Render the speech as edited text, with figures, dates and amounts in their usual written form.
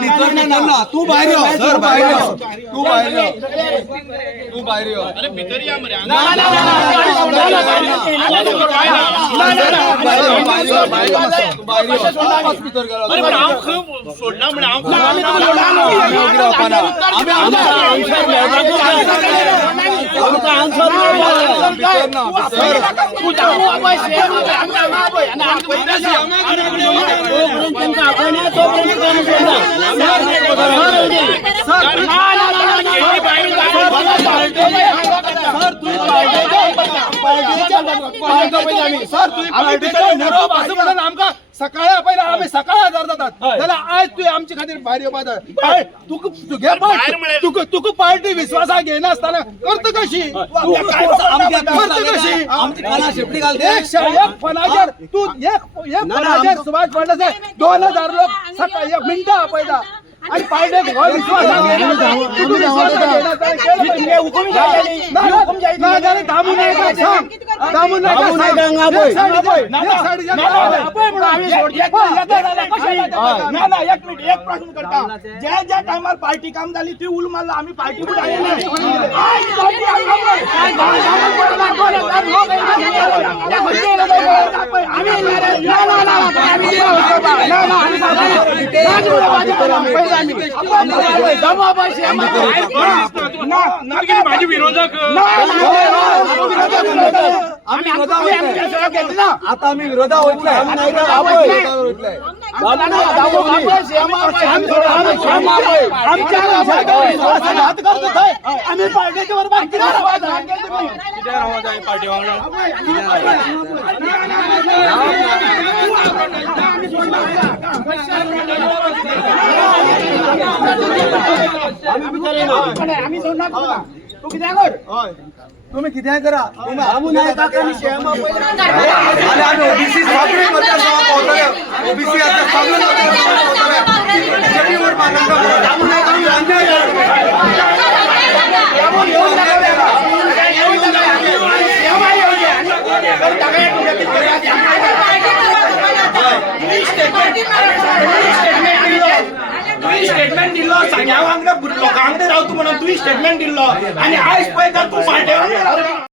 भितर ना तू बाहेर यो सर बाहेर यो तू बाहेर यो तू बाहेर यो अरे भितर या मरे सोडला म्हणे सकाळी पहिला आम्ही सकाळी हजार जातात त्याला आज तू आमची खातीर भारी तू घे तुका पार्टी विश्वासा घेना असताना करत कशी एक फनाजर तू एक फनाजर सुभाष पाटलाचे 2000 लोक सकाळी 1 मिनिट पहिला आणि पार्टी विश्वास एक प्रश्न करता ज्या टायमार पार्टी काम झाली ती उल मारला आम्ही पार्टी माझे विरोधक आता आम्ही विरोधा होतलाय आम्ही पार्टीच्या बरोबर आम्ही सोडणार तू किती कर तुम्ही किती करा तुम्ही नाही टाका ओबीसी ओबीसी स्टेटमेंट दिलो सांग्या वांगडा लोकांकडे रावतू म्हणून तू स्टेटमेंट दिलो आणि आयज पळय तू पार्टी